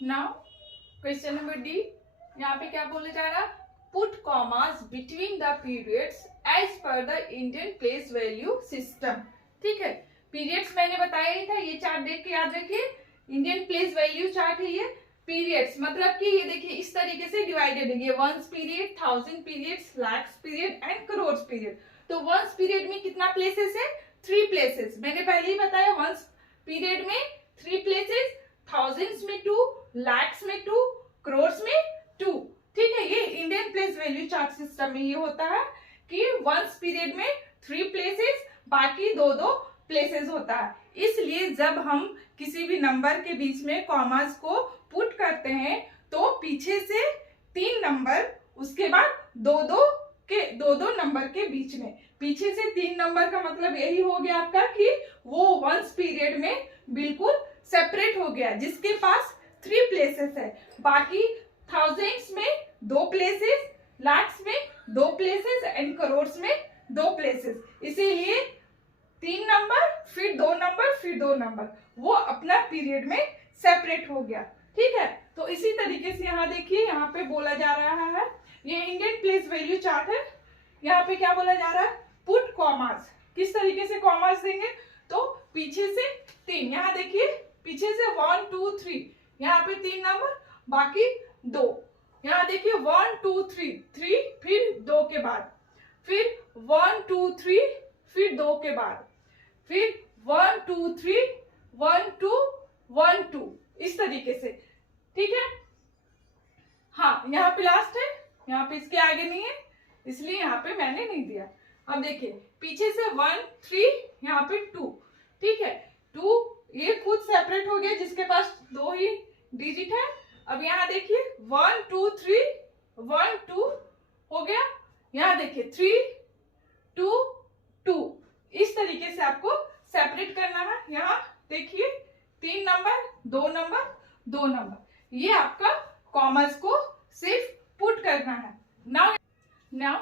Now question number D, यहाँ पे क्या बोला जा रहा, put commas between the periods as per the Indian place value system. ठीक है, पीरियड्स मैंने बताया ही था, ये चार्ट देख के याद रखिए, इंडियन प्लेस वैल्यू चार्ट है ये। पीरियड्स मतलब कि ये देखिए इस तरीके से डिवाइडेड है, ये ones period, 1000 periods, lakhs period and crore period. तो वंस पीरियड में कितना प्लेसेस है, 3 प्लेसेस। मैंने पहले ही बताया वंस पीरियड में 3 प्लेसेस, थाउजेंड्स में 2, लैक्स में 2, करोड़ में 2। ठीक है, ये Indian place value chart system में ये होता है कि वंस पीरियड में 3 प्लेसेस, बाकी 2 प्लेसेस होता है। इसलिए जब हम किसी भी नंबर के बीच में कॉमास को पुट करते हैं तो पीछे से 3 नंबर, उसके बाद 2 नंबर के बीच में, पीछे से 3 नंबर का मतलब यही हो गया आपका कि वो वंस पीरियड में बिल्कुल सेपरेट हो गया, जिसके पास 3 प्लेसेस है। बाकी थाउजेंड्स में 2 प्लेसेस, लाख्स में 2 प्लेसेस एंड करोड़ में 2 प्लेसेस। इसीलिए 3 नंबर, फिर 2 नंबर, फिर 2 नंबर, वो अपना पीरियड में सेपरेट हो गया। ठीक है, तो इसी तरीके से यहाँ देखिए, यहाँ पे बोला जा रहा है, ये इंडियन प्लेस वैल्यू चार्ट है। यहाँ पे क्या बोला जा रहा है, पुट कॉमास। किस तरीके से कॉमास देंगे, तो पीछे से 3, यहाँ देखिए पीछे से 1 2 3, यहाँ पे 3 नंबर, बाकी 2, यहाँ देखिए 1 2 3 3, फिर 2 के बाद, फिर 1 2 3, फिर 2 के बाद, फिर 1 2 3 1 2 1 2, इस तरीके से। ठीक है, हाँ यहाँ पे लास्ट है, यहाँ पे इसके आगे नहीं है, इसलिए यहाँ पे मैंने नहीं दिया। अब देखिए पीछे से 1 3, यहाँ पे 2। ठीक है, 2 ये खुद सेपरेट हो गया, जिसके पास 2 ही डिजिट है। अब यहाँ देखिए 1 2 3 1 2 हो गया, यहाँ देखिए 3 2 2, इस तरीके से आपको सेपरेट करना है। यहाँ देखिए 3 नंबर, 2 नंबर, 2 नंबर, ये आपका कॉमर्स को सिर्फ पुट करना है। Now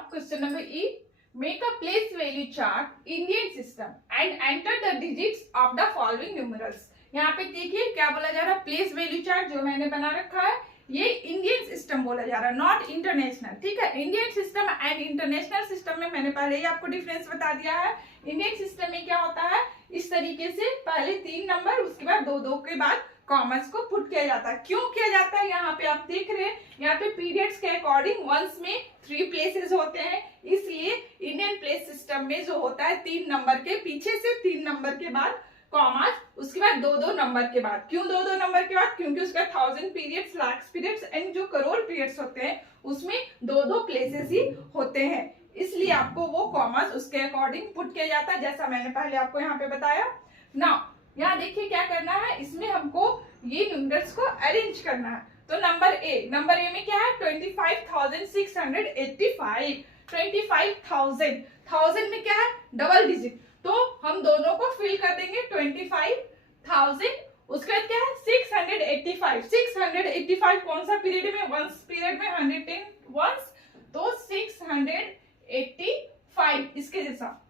question number E, make a place value chart Indian system and enter the digits of the following numerals. यहाँ पे देखिए क्या बोला जा रहा है, प्लेस वैल्यू चार्ट जो मैंने बना रखा है ये इंडियन सिस्टम बोला जा रहा है, नॉट इंटरनेशनल। ठीक है, Indian system and international system में मैंने पहले ही आपको डिफरेंस बता दिया है। इंडियन सिस्टम में क्या होता है, इस तरीके से पहले 3 नंबर, उसके बाद 2 के बाद कॉमर्स को पुट किया जाता है। क्यों किया जाता है, यहाँ पे आप देख रहे हैं, यहाँ पे पीरियड्स के अकॉर्डिंग वंस में 3 प्लेसेस होते हैं, इसलिए इंडियन प्लेस सिस्टम में जो होता है 3 नंबर के पीछे से 3 नंबर के बाद कॉमर्स, उसके बाद 2 नंबर के बाद। क्यों 2 नंबर के बाद, क्योंकि उसका 1000 पीरियड्स, लाख्स पीरियड्स एंड जो करोड़ पीरियड्स होते हैं उसमें 2 प्लेसेस ही होते हैं, इसलिए आपको वो कॉमर्स उसके अकॉर्डिंग पुट किया जाता है, जैसा मैंने पहले आपको यहाँ पे बताया। नाउ यहाँ देखिए क्या करना है, इसमें हमको ये न्यूमरल्स को अरेंज करना है। तो नंबर ए में क्या है, 25,685, 25,000, 1000 में क्या है, डबल डिजिट, तो हम दोनों को फिल कर देंगे 25,000। उसके बाद क्या है 685, 685 कौन सा पीरियड में, वंस पीरियड में 110 वंस, तो 685 इसके जैसा।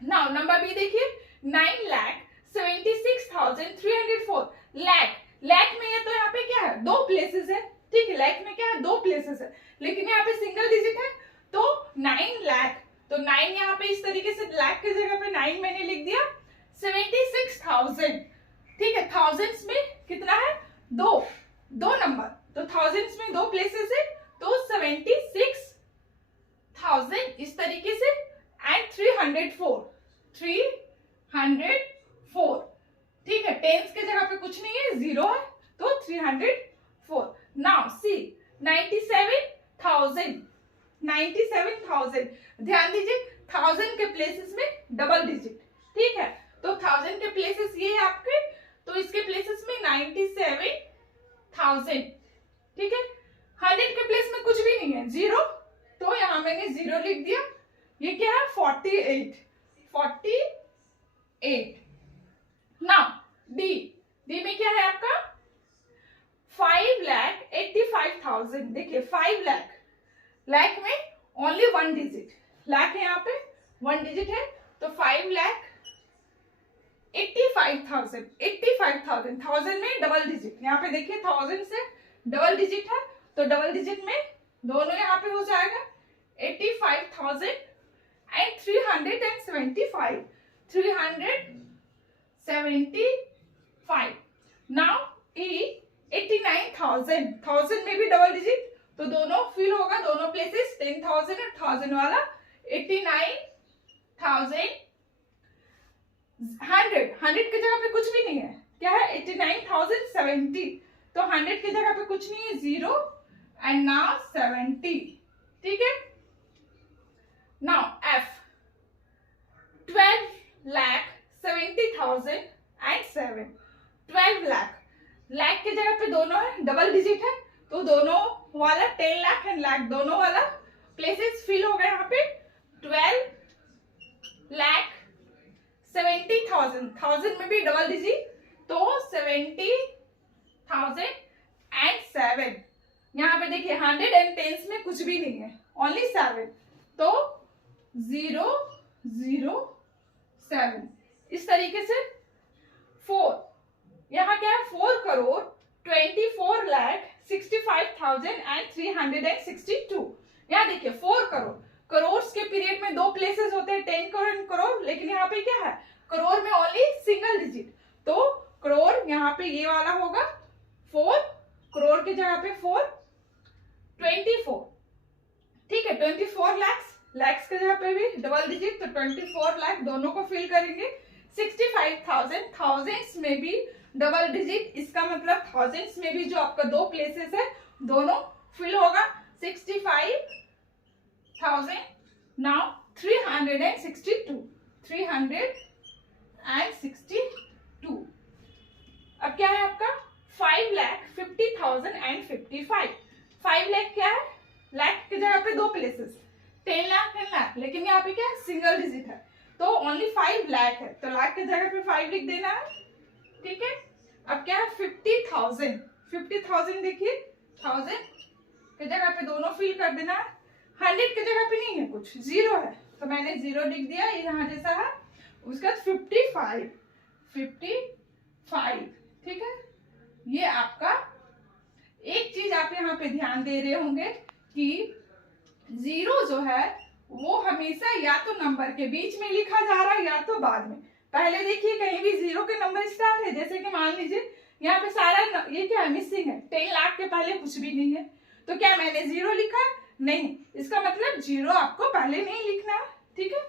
नाउ नंबर बी देखिए, 9,76,304, लैख में है तो यहाँ पे क्या है, 2 प्लेसेस है। ठीक है, लैख में क्या है, 2 प्लेसेस है, लेकिन यहाँ पे सिंगल डिजिट है, तो 9 लाख, तो 9 यहाँ पे इस तरीके से लाख की जगह पे 9 मैंने लिख दिया। 76,000, ठीक है, थाउजेंड्स में कितना है, 2 नंबर, तो थाउजेंड्स में 2 प्लेसेस है, तो 76,000 इस तरीके से, एंड 304, ठीक है, टेंस के जगह पे कुछ नहीं है, 0 है, तो 304। नाउ सी 97,000, ध्यान दीजिए 1000 के प्लेसेस में डबल डिजिट। ठीक है, तो 1000 के प्लेसेस ये है आपके, तो इसके प्लेसेस में 97,000। ठीक है, 100 के प्लेस में कुछ भी नहीं है, 0, तो यहां मैंने 0 लिख दिया। ये क्या है, 48। नाउ डी में क्या है आपका, 5,85,000। देखिए 5 लाख में ओनली 1 डिजिट, लाख है यहाँ पे 1 डिजिट है, तो 5 लाख 85,000, 85,000, 1000 में डबल डिजिट, यहाँ पे देखिए 1000 से डबल डिजिट है, तो डबल डिजिट में दोनों यहाँ पे हो जाएगा 85,375, 375. नाउ ई 89,000, 1000 में भी डबल डिजिट, तो दोनों फिल होगा, दोनों प्लेसेस 10,000 और 1000 वाला 89,000. 100 की जगह पे कुछ भी नहीं है, क्या है 89,070, तो 100 की जगह पे कुछ नहीं है, 0 एंड नाउ 70. ठीक है. Now F 12,70,000 and 7. 12 lakh, lakh की जगह पे दोनों है, डबल डिजिट है, तो दोनों वाला 10 लाख एंड लाख दोनों वाला प्लेसेस फिल हो गए यहाँ पे. 12,70,000, 1000 में भी डबल डिजिट, तो 70,000 एंड 7. यहाँ पे देखिए 100 एंड 10 में कुछ भी नहीं है, ओनली 7, तो 007. इस तरीके से 4, यहाँ क्या है 4,64,65,362. यहाँ देखिए 4 करोड़, करोड़ के पीरियड में दो प्लेसेस होते हैं 10 करोड़ एंड करोड़, लेकिन यहाँ पे क्या है करोड़ में ओनली सिंगल डिजिट, तो करोड़ यहाँ पे ये वाला होगा 4, करोड़ की जगह पे 4, 24. ठीक है. 24 लैक्स की जगह पे भी डबल डिजिट, तो 24 लाख दोनों को फिल करेंगे. 65,000, थाउजेंड्स में भी डबल डिजिट, इसका मतलब थाउजेंड्स में भी जो आपका दो प्लेसेस है दोनों फिल होगा. 65,000. नाउ 362, 362. अब क्या है आपका 5,50,000 एंड 55. 5 लाख क्या है, लाख की जगह पे दो प्लेसेस 10 लाख एंड लाख, लेकिन यहाँ पे क्या है सिंगल डिजिट है, तो ओनली 5 लाख है, तो लाख की जगह पे 5 लिख देना है. ठीक है. अब क्या है 50,000, 50,000 देखिए 1000 की जगह पे दोनों फिल कर देना है. 100 की जगह पे नहीं है कुछ, 0 है, तो मैंने 0 लिख दिया, ये यहाँ जैसा है. उसके बाद 55. ठीक है. ये आपका एक चीज आप यहाँ पे ध्यान दे रहे होंगे कि 0 जो है वो हमेशा या तो नंबर के बीच में लिखा जा रहा है या तो बाद में. पहले देखिए कहीं भी 0 के नंबर स्टार्ट है, जैसे कि मान लीजिए यहाँ पे सारा ये क्या है मिसिंग है, 10 लाख के पहले कुछ भी नहीं है, तो क्या मैंने 0 लिखा है, नहीं, इसका मतलब 0 आपको पहले नहीं लिखना है. ठीक है.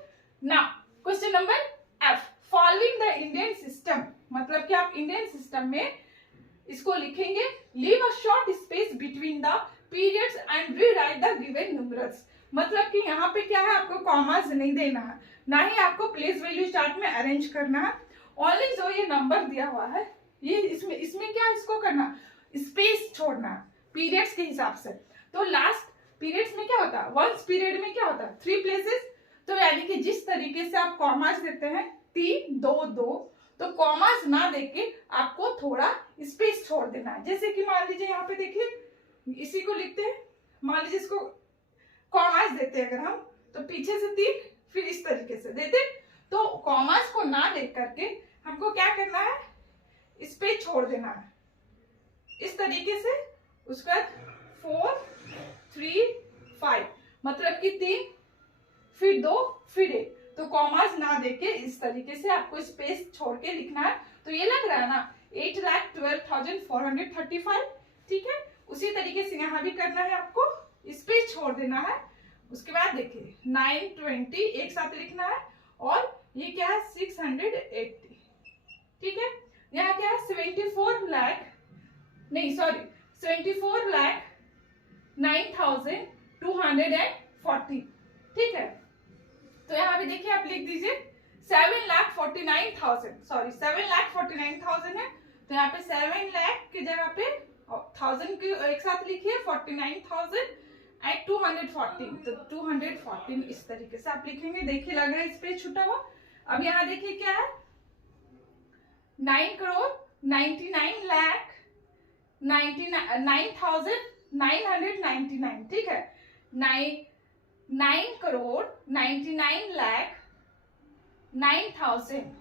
Now question number F, following the Indian system, मतलब कि आप इंडियन सिस्टम में इसको लिखेंगे. Leave a short space between the periods and rewrite the given numerals, मतलब कि यहाँ पे क्या है आपको कॉमास नहीं देना है, ना ही आपको प्लेस वैल्यू चार्ट में अरेंज करना है. ओनली जो ये नंबर दिया हुआ है ये इसमें क्या इसको करना, स्पेस छोड़ना है पीरियड्स के हिसाब से. तो लास्ट पीरियड्स में क्या होता है, वंस पीरियड में क्या होता है 3 प्लेसेस, तो यानी कि जिस तरीके से आप कॉमास देते हैं 3, 2, 2, तो कॉमास ना देके आपको थोड़ा स्पेस छोड़ देना है. जैसे कि मान लीजिए यहाँ पे देखिए इसी को लिखते हैं, मान लीजिए इसको कॉमास देते हैं अगर हम, तो पीछे से 3 फिर इस तरीके से देते, तो कॉमास को ना देख करके हमको क्या करना है, स्पेस छोड़ देना है इस तरीके से. उसके बाद 4, 3, 5, मतलब कि 3 फिर 2 फिर 1, तो कॉमास ना देके इस तरीके से आपको स्पेस छोड़ के लिखना है. तो ये लग रहा है ना 8,12,435. ठीक है. उसी तरीके से यहाँ भी करना है, आपको स्पेस छोड़ देना है. उसके बाद देखिए 920 एक साथ लिखना है, और ये क्या है 680. ठीक है. यहाँ क्या है 74,09,240. ठीक है. तो यहाँ पे देखिए आप लिख दीजिए 7,49,000, सॉरी 7,49,000 है, तो यहाँ पे 7 लाख की जगह पे 1000 के एक साथ लिखिए 49,000 एंड 214, तो 214 इस तरीके से आप लिखेंगे. देखिए लग रहा है इस पे छुटा हुआ. अब यहाँ देखिए क्या है 9,99,999. ठीक है. 9,99,9,000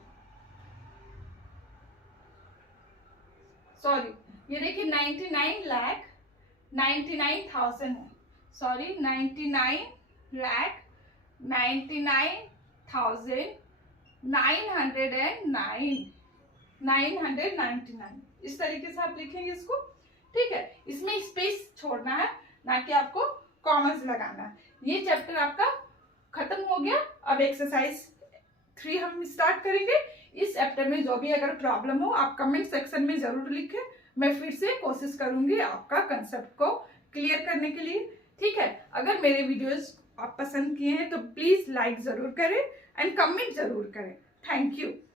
सॉरी, ये देखिए 99,99,000 है, सॉरी 99,99,999 इस तरीके से आप लिखेंगे इसको। ठीक है, इसमें स्पेस छोड़ना है, ना कि आपको कॉमर्स लगाना है। ये चैप्टर आपका खत्म हो गया। अब एक्सरसाइज 3 हम स्टार्ट करेंगे। इस चैप्टर में जो भी अगर प्रॉब्लम हो आप कमेंट सेक्शन में जरूर लिखें, मैं फिर से कोशिश करूंगी आपका कंसेप्ट को क्लियर करने के लिए। ठीक है, अगर मेरे वीडियोस आप पसंद किए हैं तो प्लीज लाइक जरूर करें एंड कमेंट जरूर करें। Thank you.